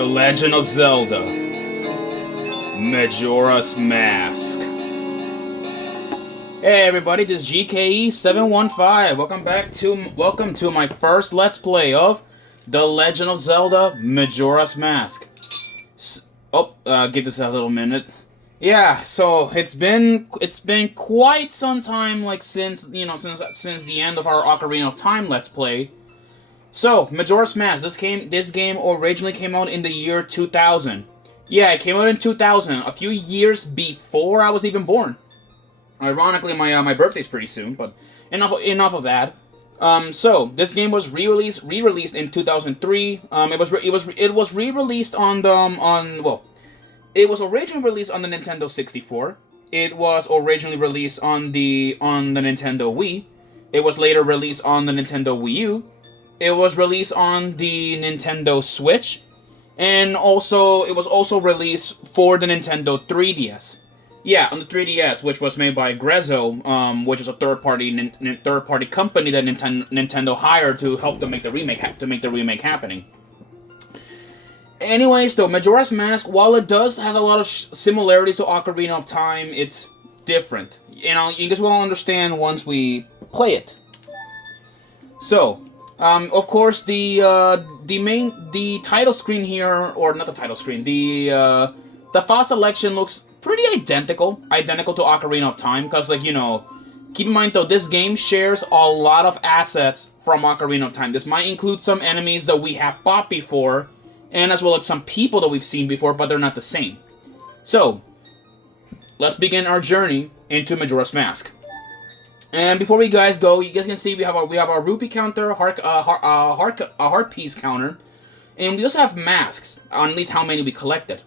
The Legend of Zelda Majora's Mask. Hey everybody, this is GKE715. Welcome to my first Let's Play of The Legend of Zelda Majora's Mask. Give this a little minute. Yeah, so it's been quite some time, like since the end of our Ocarina of Time Let's Play. So, Majora's Mask, this game originally came out in the year 2000. Yeah, it came out in 2000, a few years before I was even born. Ironically, my birthday's pretty soon, but enough of that. So this game was re-released in 2003. It was re-released it was originally released on the Nintendo 64. It was originally released on the Nintendo Wii. It was later released on the Nintendo Wii U. It was released on the Nintendo Switch, and it was also released for the Nintendo 3DS. Yeah, on the 3DS, which was made by Grezzo, which is a third-party company that Nintendo hired to help them make the remake happening. Anyways, though, Majora's Mask, while it has a lot of similarities to Ocarina of Time, it's different. You guys will understand once we play it. So, of course, the title screen here, or not the title screen, the file selection looks pretty identical to Ocarina of Time, because, keep in mind, though, this game shares a lot of assets from Ocarina of Time. This might include some enemies that we have fought before, and as well as some people that we've seen before, but they're not the same. So, let's begin our journey into Majora's Mask. And before we guys go, you guys can see we have our rupee counter, a heart piece counter, and we also have masks, on at least how many we collected.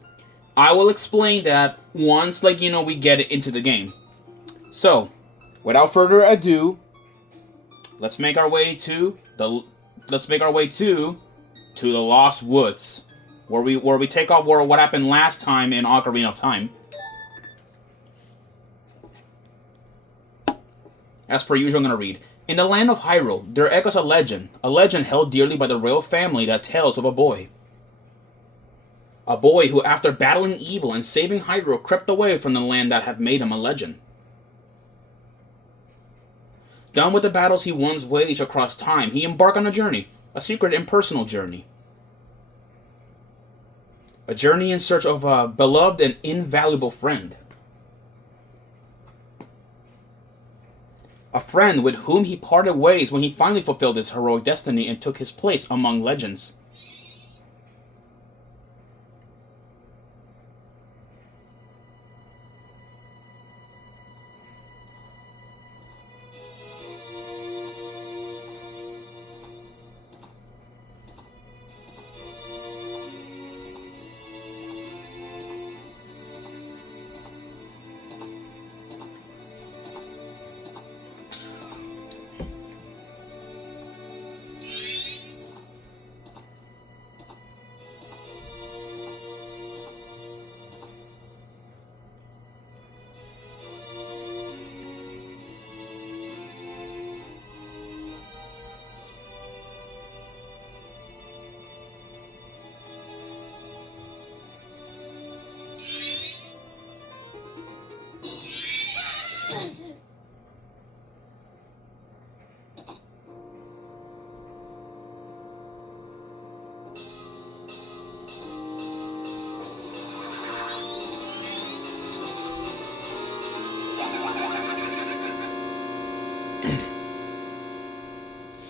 I will explain that once, we get it into the game. So, without further ado, let's make our way to the Lost Woods, where we take off what happened last time in Ocarina of Time. As per usual, I'm going to read. In the land of Hyrule, there echoes a legend held dearly by the royal family that tells of a boy. A boy who, after battling evil and saving Hyrule, crept away from the land that had made him a legend. Done with the battles he once waged across time, he embarked on a journey, a secret and personal journey. A journey in search of a beloved and invaluable friend. A friend with whom he parted ways when he finally fulfilled his heroic destiny and took his place among legends.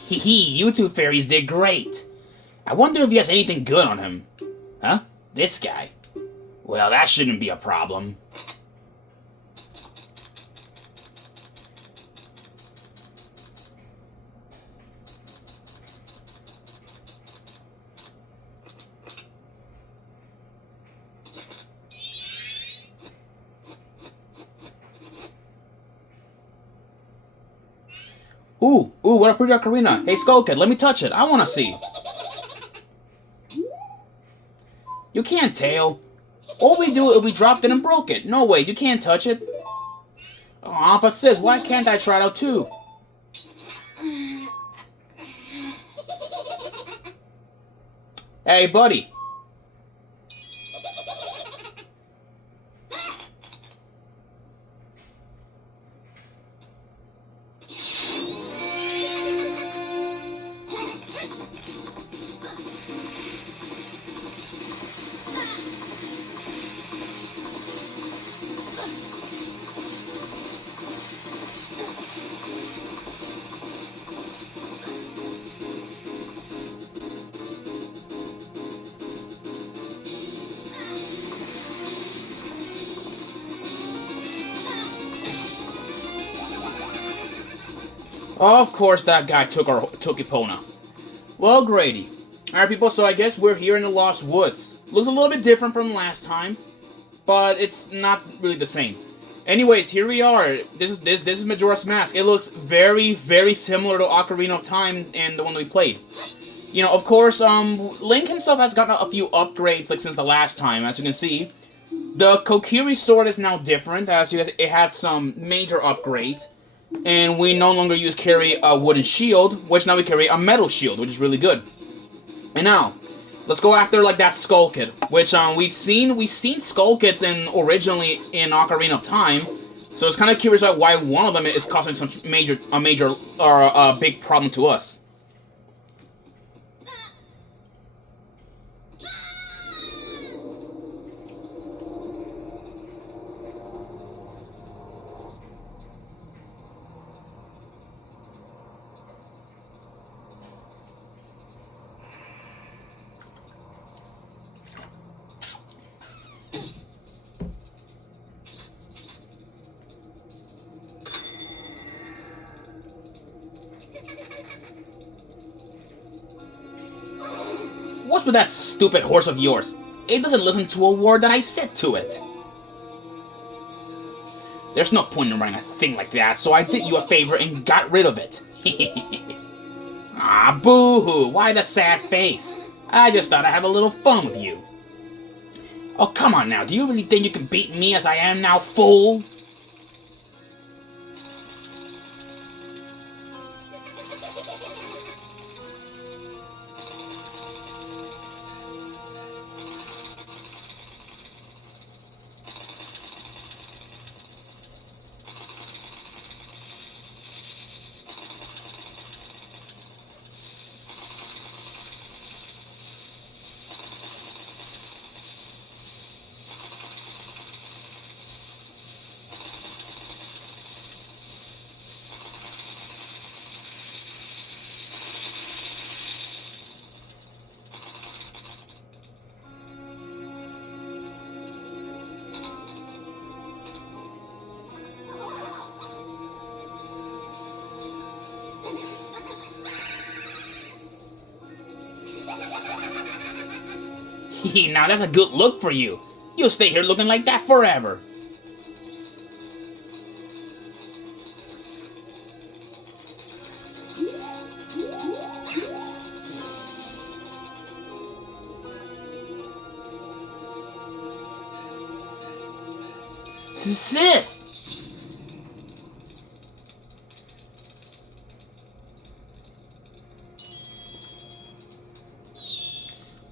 Hee, you two fairies did great. I wonder if he has anything good on him. Huh? This guy? Well, that shouldn't be a problem. Ooh, what a pretty ocarina. Hey, Skullkid, let me touch it. I want to see. You can't, Tail. All we do if we dropped it and broke it. No way, you can't touch it. Aw, but sis, why can't I try it out too? Hey, buddy. Of course that guy took Epona. Well, Grady. Alright, people, so I guess we're here in the Lost Woods. Looks a little bit different from last time, but it's not really the same. Anyways, here we are. This is Majora's Mask. It looks very, very similar to Ocarina of Time and the one we played. You know, of course, Link himself has gotten a few upgrades, like, since the last time, as you can see. The Kokiri sword is now different, as you guys, it had some major upgrades. And we no longer carry a wooden shield, which now we carry a metal shield, which is really good. And now, let's go after, like, that Skull Kid, which, we've seen Skull Kids originally in Ocarina of Time, so it's kind of curious about why one of them is causing some a big problem to us. What's with that stupid horse of yours? It doesn't listen to a word that I said to it. There's no point in running a thing like that, so I did you a favor and got rid of it. Ah, boo-hoo, why the sad face? I just thought I'd have a little fun with you. Oh, come on now, do you really think you can beat me as I am now, fool? Now that's a good look for you. You'll stay here looking like that forever. Sis!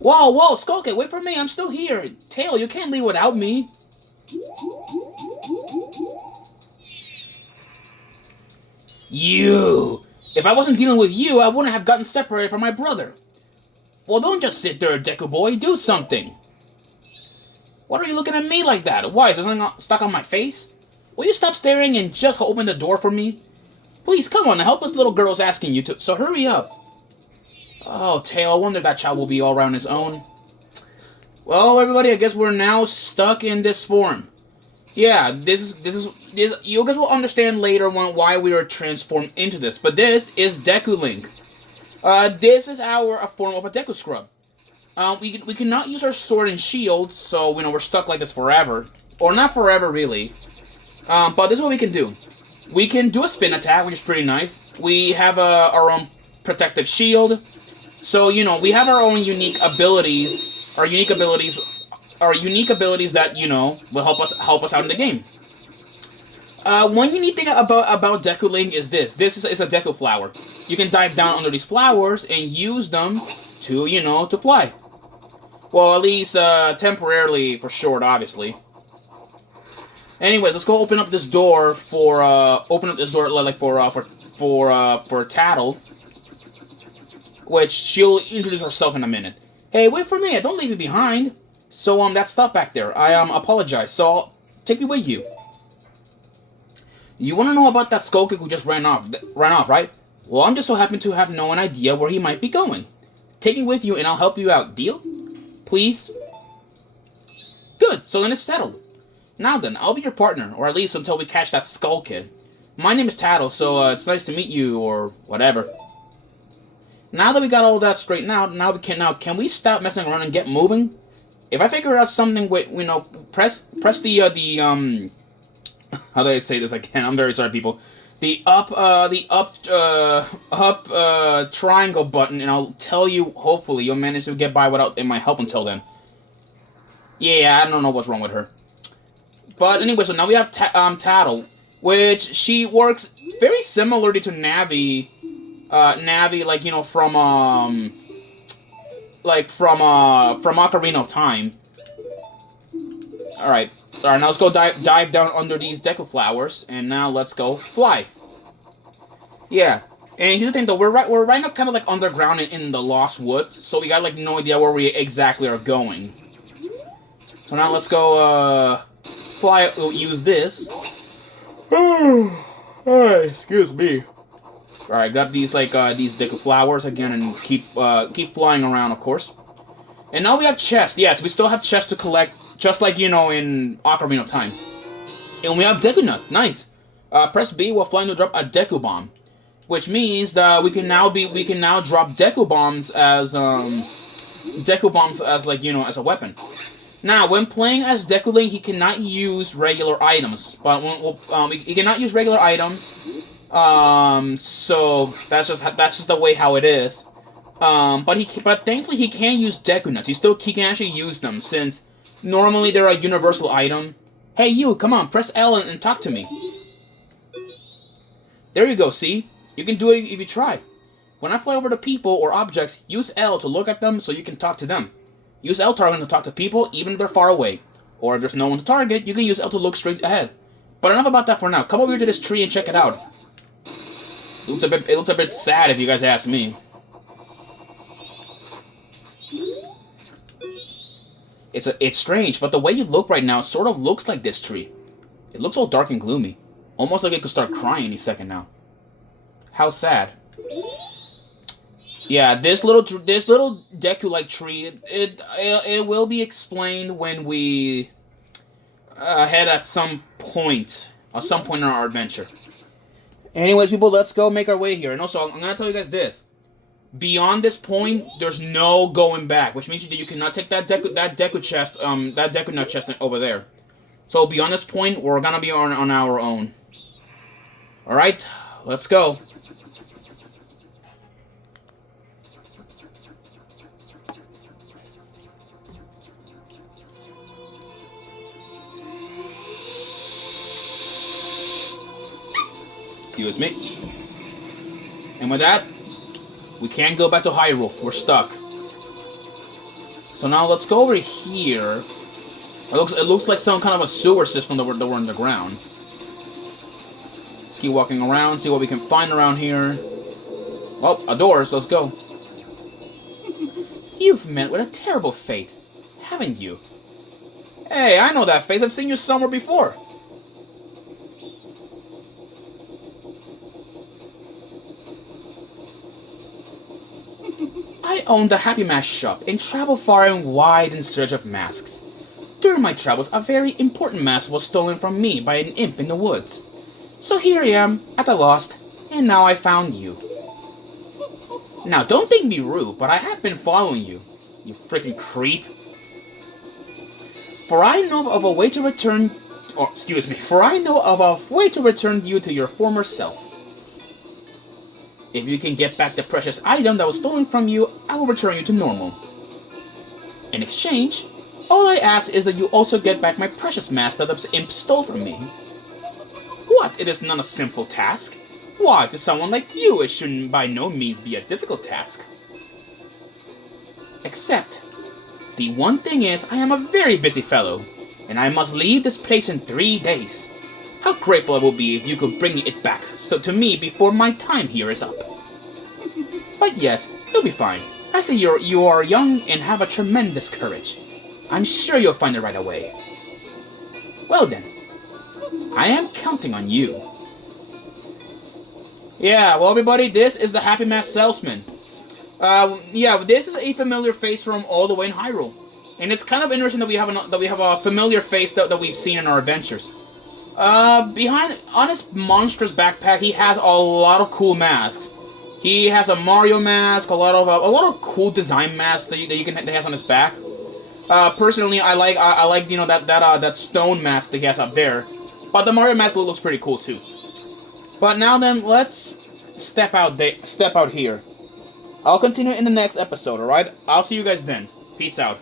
Whoa, Skull Kid, wait for me, I'm still here. Tail, you can't leave without me. You! If I wasn't dealing with you, I wouldn't have gotten separated from my brother. Well, don't just sit there, Deku Boy, do something. What are you looking at me like that? Why, is there something stuck on my face? Will you stop staring and just open the door for me? Please, come on, the helpless little girl's asking you to, so hurry up. Oh, Tail, I wonder if that child will be all around his own. Well, everybody, I guess we're now stuck in this form. Yeah, this is you guys will understand later why we were transformed into this. But this is Deku Link. This is a form of a Deku Scrub. We cannot use our sword and shield, so we're stuck like this forever, or not forever really. But this is what we can do. We can do a spin attack, which is pretty nice. We have our own protective shield. So, we have our own unique abilities. Our unique abilities that, will help us out in the game. One unique thing about Deku Link is this. This is a Deku flower. You can dive down under these flowers and use them to, to fly. Well, at least temporarily for short, obviously. Anyways, let's go open up this door for Tattle. Which she'll introduce herself in a minute. Hey, wait for me! Don't leave me behind. So that stuff back there, I apologize. So take me with you. You want to know about that Skull Kid who just ran off, right? Well, I'm just so happen to have no idea where he might be going. Take me with you, and I'll help you out. Deal? Please. Good. So then it's settled. Now then, I'll be your partner, or at least until we catch that Skull Kid. My name is Tattle, so it's nice to meet you, or whatever. Now that we got all that straightened out, can we stop messing around and get moving? If I figure out something with, press the how do I say this again? I'm very sorry, people. The up triangle button, and I'll tell you, hopefully, you'll manage to get by without my help until then. Yeah, I don't know what's wrong with her. But anyway, so now we have Tattle, which she works very similarly to Navi. Navi, like, from Ocarina of Time. Alright, now let's go dive down under these Deku flowers, and now let's go fly. Yeah, and here's the thing though, we're right now kind of like underground in the Lost Woods, so we got like no idea where we exactly are going. So now let's go fly. We'll use this. Alright, excuse me. Alright, grab these these Deku flowers again and keep flying around, of course. And now we have chests. Yes, we still have chests to collect, just like, in Ocarina of Time. And we have Deku Nuts. Nice. Press B while flying to drop a Deku Bomb. Which means that we can now drop Deku Bombs as as a weapon. Now, when playing as Deku Link, he cannot use regular items. But he cannot use regular items. So that's just the way how it is. But thankfully he can use Deku Nuts. He can actually use them, since normally they're a universal item. Hey you, come on, press L and talk to me. There you go, see? You can do it if you try. When I fly over to people or objects, use L to look at them so you can talk to them. Use L target to talk to people even if they're far away. Or if there's no one to target, you can use L to look straight ahead. But enough about that for now. Come over here to this tree and check it out. It looks a bit sad if you guys ask me. It's strange, but the way you look right now sort of looks like this tree. It looks all dark and gloomy. Almost like it could start crying any second now. How sad. Yeah, this little Deku-like tree, it will be explained when we head at some point in our adventure. Anyways, people, let's go make our way here. And also, I'm gonna tell you guys this: beyond this point, there's no going back, which means that you cannot take that Deku chest, that Deku Nut chest over there. So beyond this point, we're gonna be on our own. All right, let's go. Excuse me. And with that, we can't go back to Hyrule. We're stuck. So now let's go over here. It looks like some kind of a sewer system that we're underground. Let's keep walking around, see what we can find around here. Oh, a door. Let's go. You've met with a terrible fate, haven't you? Hey, I know that face. I've seen you somewhere before. I own the Happy Mask shop and travel far and wide in search of masks. During my travels, a very important mask was stolen from me by an imp in the woods. So here I am, at the lost, and now I found you. Now, don't think me rude, but I have been following you, you freaking creep. For I know of a way to return you to your former self. If you can get back the precious item that was stolen from you, I will return you to normal. In exchange, all I ask is that you also get back my precious mask that the imp stole from me. What? It is not a simple task. Why, to someone like you, it shouldn't by no means be a difficult task. Except, the one thing is, I am a very busy fellow, and I must leave this place in 3 days. How grateful I will be if you could bring it back to me before my time here is up. But yes, you'll be fine. I see you are young and have a tremendous courage. I'm sure you'll find it right away. Well then, I am counting on you. Yeah, well everybody, this is the Happy Mask Salesman. Yeah, this is a familiar face from all the way in Hyrule. And it's kind of interesting that we have a familiar face that we've seen in our adventures. Behind on his monstrous backpack, he has a lot of cool masks. He has a Mario mask, a lot of cool design masks that he has on his back. Personally, I like that stone mask that he has up there, but the Mario mask looks pretty cool too. But now then, let's step out here. I'll continue in the next episode. All right, I'll see you guys then. Peace out.